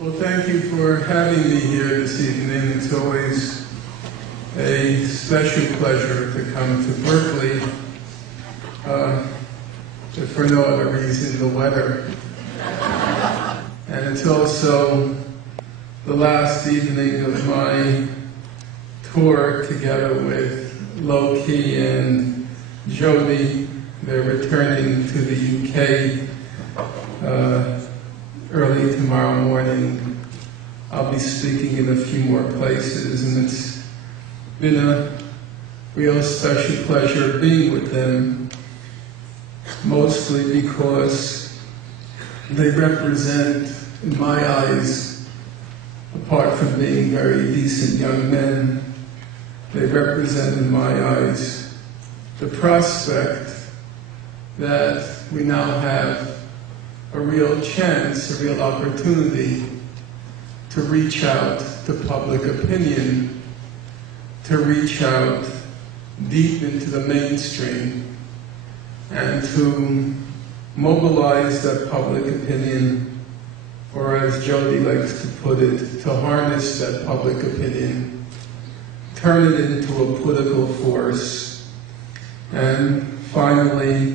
Well, thank you for having me here this evening. It's always a special pleasure to come to Berkeley, if for no other reason, the weather. And it's also the last evening of my tour together with Loki and Jody. They're returning to the UK early tomorrow morning. I'll be speaking in a few more places, and it's been a real special pleasure being with them, mostly because they represent, in my eyes, apart from being very decent young men, they represent, in my eyes, the prospect that we now have a real chance, a real opportunity to reach out to public opinion, to reach out deep into the mainstream, and to mobilize that public opinion, or as Jody likes to put it, to harness that public opinion, turn it into a political force, and finally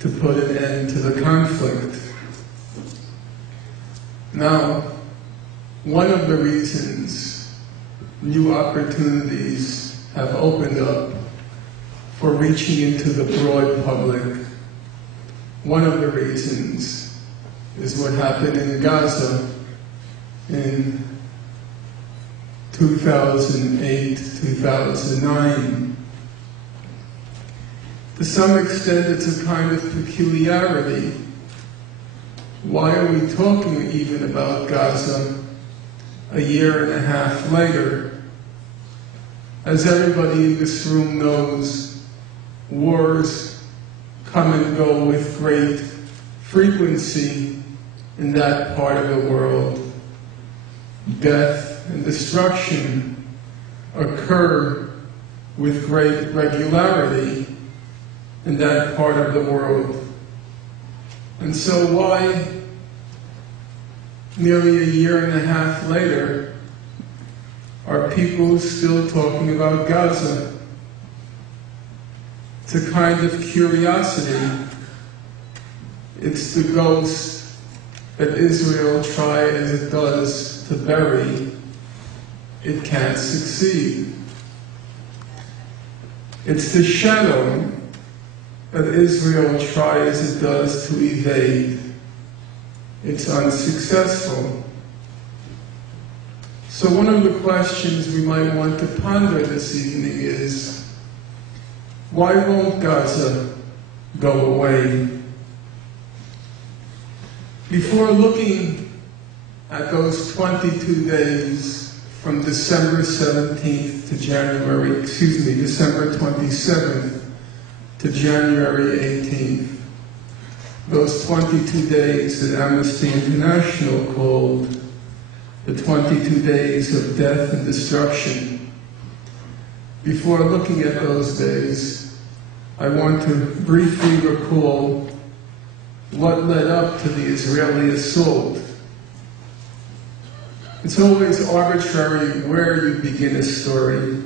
to put an end to the conflict. Now, one of the reasons new opportunities have opened up for reaching into the broad public, one of the reasons is what happened in Gaza in 2008, 2009. To some extent, it's a kind of peculiarity. Why are we talking even about Gaza a year and a half later? As everybody in this room knows, wars come and go with great frequency in that part of the world. Death and destruction occur with great regularity in that part of the world. And so why, nearly a year and a half later, are people still talking about Gaza? It's a kind of curiosity. It's the ghost that Israel tries as it does to bury. It can't succeed. It's the shadow that Israel tries as it does to evade. It's unsuccessful. So one of the questions we might want to ponder this evening is, why won't Gaza go away? Before looking at those 22 days from December 17th to December 27th, to January 18th, those 22 days that Amnesty International called the 22 days of death and destruction. Before looking at those days, I want to briefly recall what led up to the Israeli assault. It's always arbitrary where you begin a story.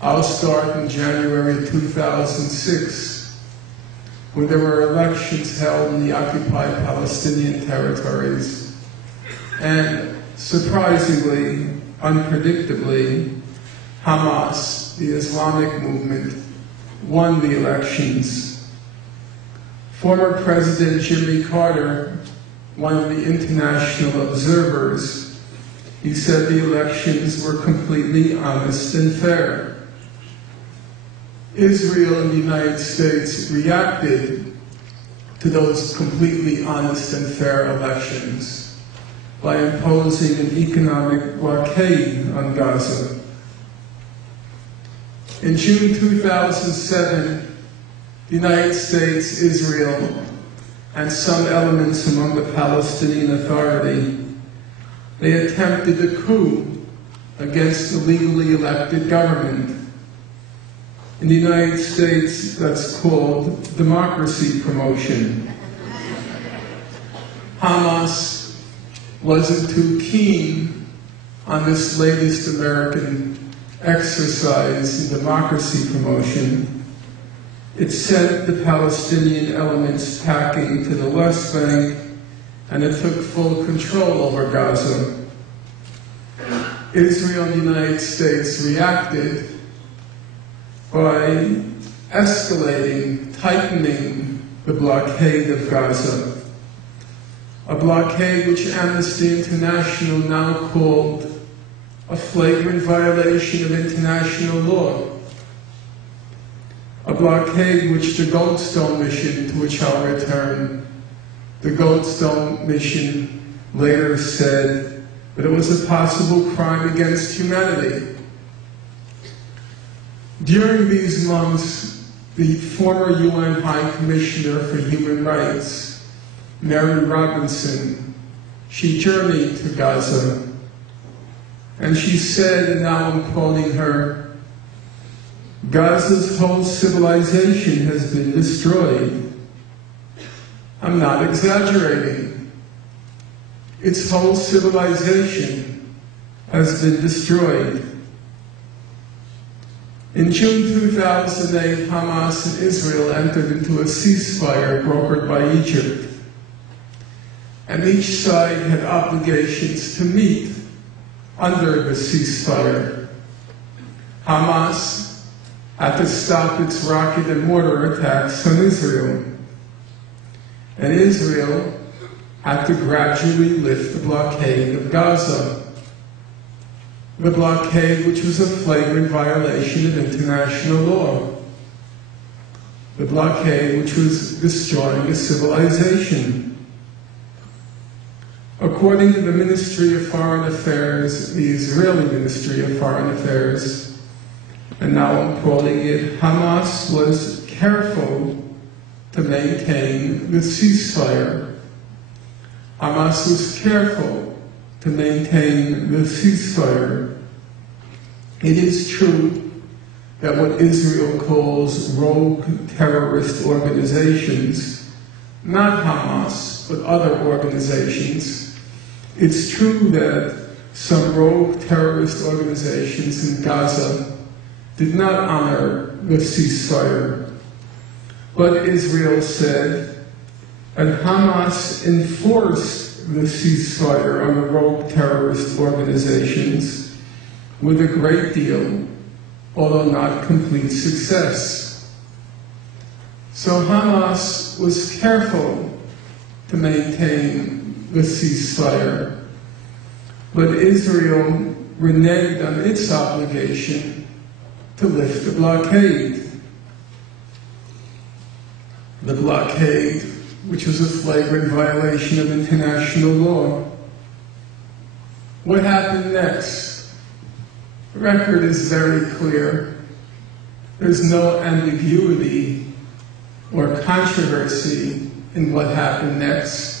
I'll start in January 2006, when there were elections held in the occupied Palestinian territories. And surprisingly, unpredictably, Hamas, the Islamic movement, won the elections. Former President Jimmy Carter, one of the international observers, he said the elections were completely honest and fair. Israel and the United States reacted to those completely honest and fair elections by imposing an economic blockade on Gaza. In June 2007, the United States, Israel, and some elements among the Palestinian Authority, they attempted a coup against the legally elected government. In the United States, that's called democracy promotion. Hamas wasn't too keen on this latest American exercise in democracy promotion. It sent the Palestinian elements packing to the West Bank, and it took full control over Gaza. Israel and the United States reacted by escalating, tightening the blockade of Gaza. A blockade which Amnesty International now called a flagrant violation of international law. A blockade which the Goldstone mission, to which I'll return, the Goldstone mission later said that it was a possible crime against humanity. During these months, the former UN High Commissioner for Human Rights, Mary Robinson, she journeyed to Gaza, and she said, and now I'm quoting her, "Gaza's whole civilization has been destroyed." I'm not exaggerating. Its whole civilization has been destroyed. In June 2008, Hamas and Israel entered into a ceasefire brokered by Egypt, and each side had obligations to meet under the ceasefire. Hamas had to stop its rocket and mortar attacks on Israel, and Israel had to gradually lift the blockade of Gaza. The blockade which was a flagrant violation of international law. The blockade which was destroying a civilization. According to the Ministry of Foreign Affairs, the Israeli Ministry of Foreign Affairs, and now I'm quoting it, Hamas was careful to maintain the ceasefire. Hamas was careful to maintain the ceasefire. It is true that what Israel calls rogue terrorist organizations, not Hamas, but other organizations, it's true that some rogue terrorist organizations in Gaza did not honor the ceasefire. But Israel said, and Hamas enforced the ceasefire on the rogue terrorist organizations with a great deal, although not complete success. So Hamas was careful to maintain the ceasefire, but Israel reneged on its obligation to lift the blockade. The blockade, which was a flagrant violation of international law. What happened next? The record is very clear. There's no ambiguity or controversy in what happened next.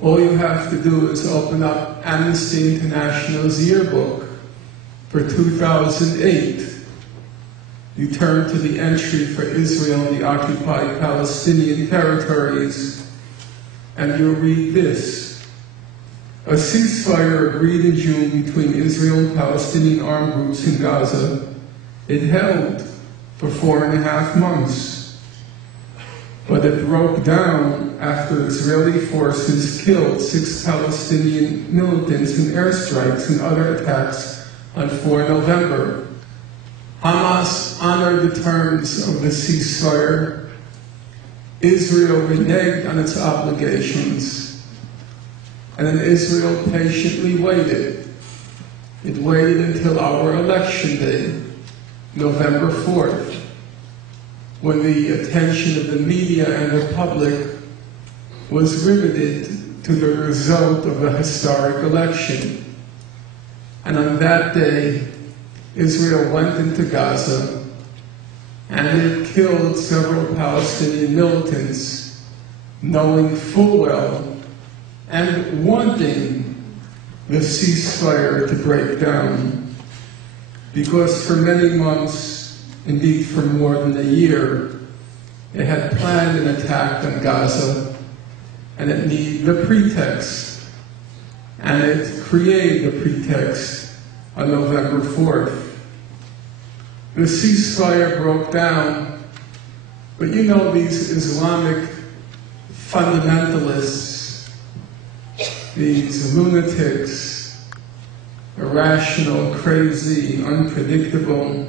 All you have to do is open up Amnesty International's yearbook for 2008. You turn to the entry for Israel and the occupied Palestinian territories, and you'll read this. A ceasefire agreed in June between Israel and Palestinian armed groups in Gaza. It held for 4.5 months, but it broke down after Israeli forces killed 6 Palestinian militants in airstrikes and other attacks on 4 November. Hamas honored the terms of the ceasefire. Israel reneged on its obligations. And then Israel patiently waited. It waited until our election day, November 4th, when the attention of the media and the public was riveted to the result of the historic election. And on that day, Israel went into Gaza, and it killed several Palestinian militants, knowing full well and wanting the ceasefire to break down. Because for many months, indeed for more than a year, it had planned an attack on Gaza, and it needed a pretext. and it created a pretext on November 4th. The ceasefire broke down, but you know these Islamic fundamentalists, these lunatics, irrational, crazy, unpredictable,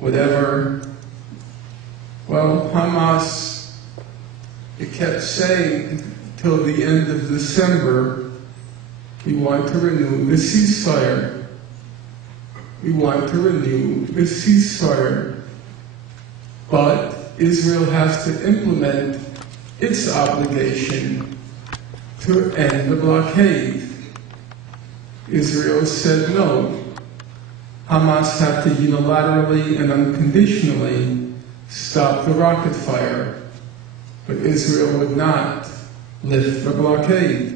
whatever. Well, Hamas, it kept saying till the end of December, we want to renew the ceasefire. We want to renew the ceasefire. But Israel has to implement its obligation to end the blockade. Israel said no. Hamas had to unilaterally and unconditionally stop the rocket fire, but Israel would not lift the blockade.